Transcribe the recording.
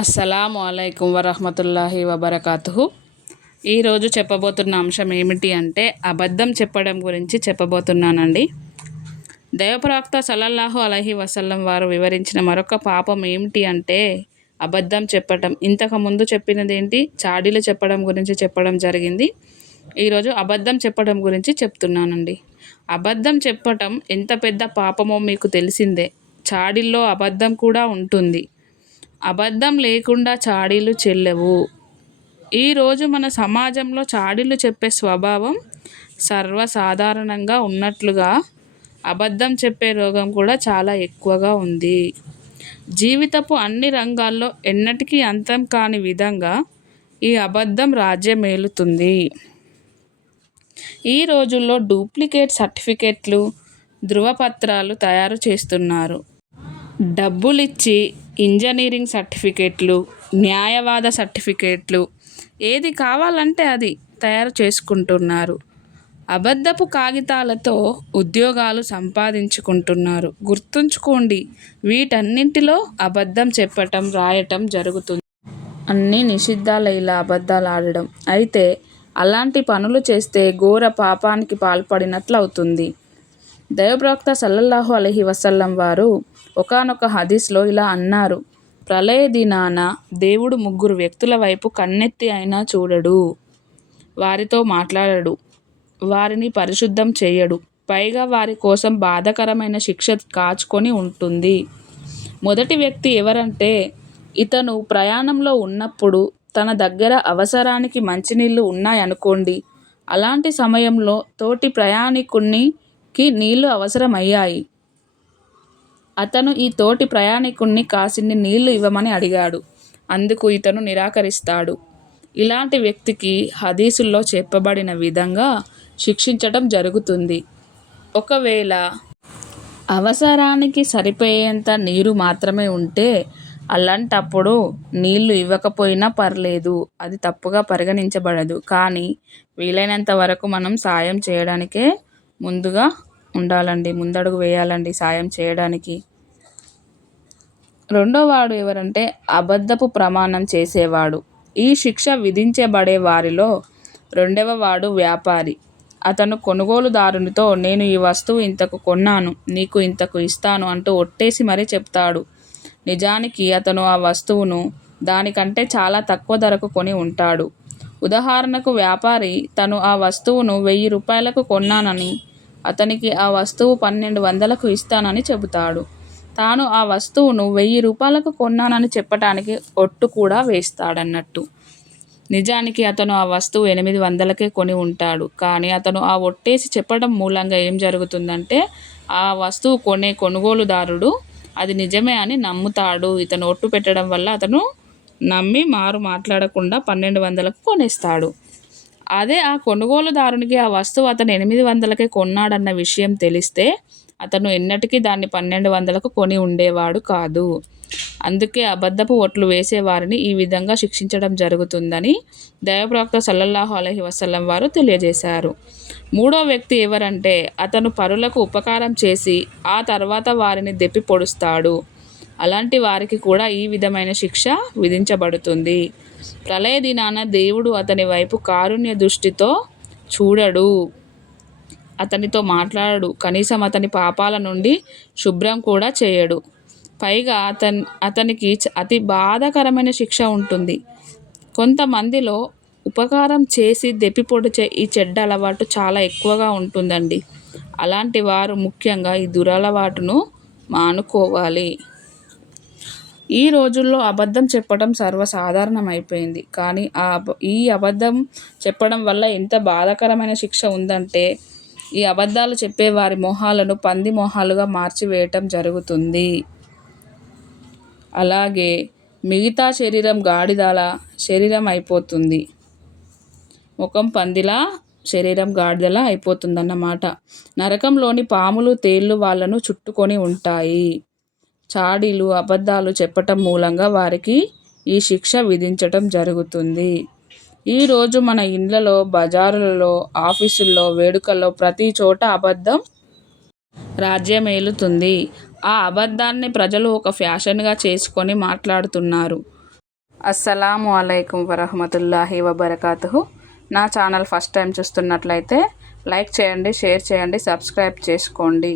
అస్సలాము అలైకుం వరహమతుల్లాహి వబర్కాతుహు. ఈరోజు చెప్పబోతున్న అంశం ఏమిటి అంటే అబద్ధం చెప్పడం గురించి చెప్పబోతున్నానండి. దైవప్రవక్త సల్లల్లాహు అలైహి వసల్లం వారు వివరించిన మరొక పాపం ఏమిటి అంటే అబద్ధం చెప్పటం. ఇంతకుముందు చెప్పినది ఏంటి, చాడీలు చెప్పడం గురించి చెప్పడం జరిగింది. ఈరోజు అబద్ధం చెప్పడం గురించి చెప్తున్నానండి. అబద్ధం చెప్పటం ఎంత పెద్ద పాపమో మీకు తెలిసిందే. చాడీల్లో అబద్ధం కూడా ఉంటుంది. అబద్ధం లేకుండా చాడీలు చెల్లవు. ఈరోజు మన సమాజంలో చాడీలు చెప్పే స్వభావం సర్వసాధారణంగా ఉన్నట్లుగా అబద్ధం చెప్పే రోగం కూడా చాలా ఎక్కువగా ఉంది. జీవితపు అన్ని రంగాల్లో ఎన్నటికీ అంతం కాని విధంగా ఈ అబద్ధం రాజ్యమేలుతుంది. ఈ రోజుల్లో డూప్లికేట్ సర్టిఫికెట్లు, ధృవపత్రాలు తయారు చేస్తున్నారు. డబ్బులిచ్చి ఇంజనీరింగ్ సర్టిఫికెట్లు, న్యాయవాద సర్టిఫికెట్లు, ఏది కావాలంటే అది తయారు చేసుకుంటున్నారు. అబద్ధపు కాగితాలతో ఉద్యోగాలు సంపాదించుకుంటున్నారు. గుర్తుంచుకోండి, వీటన్నింటిలో అబద్ధం చెప్పటం, రాయటం జరుగుతుంది. అన్నీ నిషిద్ధాలే ఇలా అబద్ధాలు ఆడడం. అయితే అలాంటి పనులు చేస్తే ఘోర పాపానికి పాల్పడినట్లు అవుతుంది. దైవప్రవక్త సల్లల్లాహు అలైహి వసల్లం వారు ఒకానొక హదీస్లో ఇలా అన్నారు: ప్రళయ దినాన దేవుడు 3 వ్యక్తుల వైపు కన్నెత్తి అయినా చూడడు, వారితో మాట్లాడడు, వారిని పరిశుద్ధం చేయడు, పైగా వారి కోసం బాధాకరమైన శిక్ష కాచుకొని ఉంటుంది. మొదటి వ్యక్తి ఎవరంటే, ఇతను ప్రయాణంలో ఉన్నప్పుడు తన దగ్గర అవసరానికి మంచినీళ్ళు ఉన్నాయనుకోండి. అలాంటి సమయంలో తోటి ప్రయాణికునికి నీళ్లు అవసరమయ్యాయి. అతను ఈ తోటి ప్రయాణికుణ్ణి కాసిన్ని నీళ్లు ఇవ్వమని అడిగాడు. అందుకు ఇతను నిరాకరిస్తాడు. ఇలాంటి వ్యక్తికి హదీసుల్లో చెప్పబడిన విధంగా శిక్షించటం జరుగుతుంది. ఒకవేళ అవసరానికి సరిపోయేంత నీరు మాత్రమే ఉంటే అలాంటప్పుడు నీళ్లు ఇవ్వకపోయినా పర్లేదు, అది తప్పుగా పరిగణించబడదు. కానీ వీలైనంత వరకు మనం సాయం చేయడానికే ముందుగా ఉండాలండి, ముందడుగు వేయాలండి సాయం చేయడానికి. రెండోవాడు ఎవరంటే అబద్ధపు ప్రమాణం చేసేవాడు. ఈ శిక్ష విధించబడే వారిలో రెండవవాడు వ్యాపారి. అతను కొనుగోలుదారునితో నేను ఈ వస్తువు ఇంతకు కొన్నాను, నీకు ఇంతకు ఇస్తాను అంటూ ఒట్టేసి మరీ చెప్తాడు. నిజానికి అతను ఆ వస్తువును దానికంటే చాలా తక్కువ ధరకు కొని ఉంటాడు. ఉదాహరణకు వ్యాపారి తను ఆ వస్తువును 1000 రూపాయలకు కొన్నానని అతనికి ఆ వస్తువు 1200కు ఇస్తానని చెబుతాడు. తాను ఆ వస్తువును 1000 రూపాయలకు కొన్నానని చెప్పటానికి ఒట్టు కూడా వేస్తాడన్నట్టు. నిజానికి అతను ఆ వస్తువు 800కే కొని ఉంటాడు. కానీ అతను ఆ ఒట్టేసి చెప్పడం మూలంగా ఏం జరుగుతుందంటే ఆ వస్తువు కొనే కొనుగోలుదారుడు అది నిజమే అని నమ్ముతాడు. ఇతను ఒట్టు పెట్టడం వల్ల అతను నమ్మి మారు మాట్లాడకుండా 1200కు కొనేస్తాడు. అదే ఆ కొనుగోలుదారునికి ఆ వస్తువు అతను 800కే కొన్నాడన్న విషయం తెలిస్తే అతను ఎన్నటికీ దాన్ని 1200కు కొని ఉండేవాడు కాదు. అందుకే అబద్ధపు ఒట్లు వేసేవారిని ఈ విధంగా శిక్షించడం జరుగుతుందని దైవప్రవక్త సల్లల్లాహు అలైహి వసల్లం వారు తెలియజేశారు. మూడో వ్యక్తి ఎవరంటే అతను పరులకు ఉపకారం చేసి ఆ తర్వాత వారిని దెప్పి పొడుస్తాడు. అలాంటి వారికి కూడా ఈ విధమైన శిక్ష విధించబడుతుంది. ప్రళయ దినాన దేవుడు అతని వైపు కారుణ్య దృష్టితో చూడడు, అతనితో మాట్లాడడు, కనీసం అతని పాపాల నుండి శుభ్రం కూడా చేయడు. పైగా అతనికి అతి బాధాకరమైన శిక్ష ఉంటుంది. కొంతమందిలో ఉపకారం చేసి దెప్పి పొడిచే ఈ చెడ్డ అలవాటు చాలా ఎక్కువగా ఉంటుందండి. అలాంటి వారు ముఖ్యంగా ఈ దురలవాటును మానుకోవాలి. ఈ రోజుల్లో అబద్ధం చెప్పడం సర్వసాధారణమైపోయింది. కానీ ఈ అబద్ధం చెప్పడం వల్ల ఎంత బాధాకరమైన శిక్ష ఉందంటే ఈ అబద్ధాలు చెప్పే వారి మొహాలను పంది మొహాలుగా మార్చివేయటం జరుగుతుంది. అలాగే మిగతా శరీరం గాడిదలా శరీరం అయిపోతుంది, ముఖం పందిలా శరీరం గాడిదలా అయిపోతుందన్నమాట. నరకంలోని పాములు తేళ్ళు వాళ్ళను చుట్టుకొని ఉంటాయి. చాడీలు అబద్ధాలు చెప్పటం మూలంగా వారికి ఈ శిక్ష విధించటం జరుగుతుంది. ఈరోజు మన ఇండ్లలో, బజారులలో, ఆఫీసుల్లో, వేడుకల్లో ప్రతి చోట అబద్ధం రాజ్యమేలుతుంది. ఆ అబద్ధాన్ని ప్రజలు ఒక ఫ్యాషన్గా చేసుకొని మాట్లాడుతున్నారు. అస్సలాము అలైకుం వరహమతుల్లాహి వబర్కాతుహు. నా ఛానల్ ఫస్ట్ టైం చూస్తున్నట్లయితే లైక్ చేయండి, షేర్ చేయండి, సబ్స్క్రైబ్ చేసుకోండి.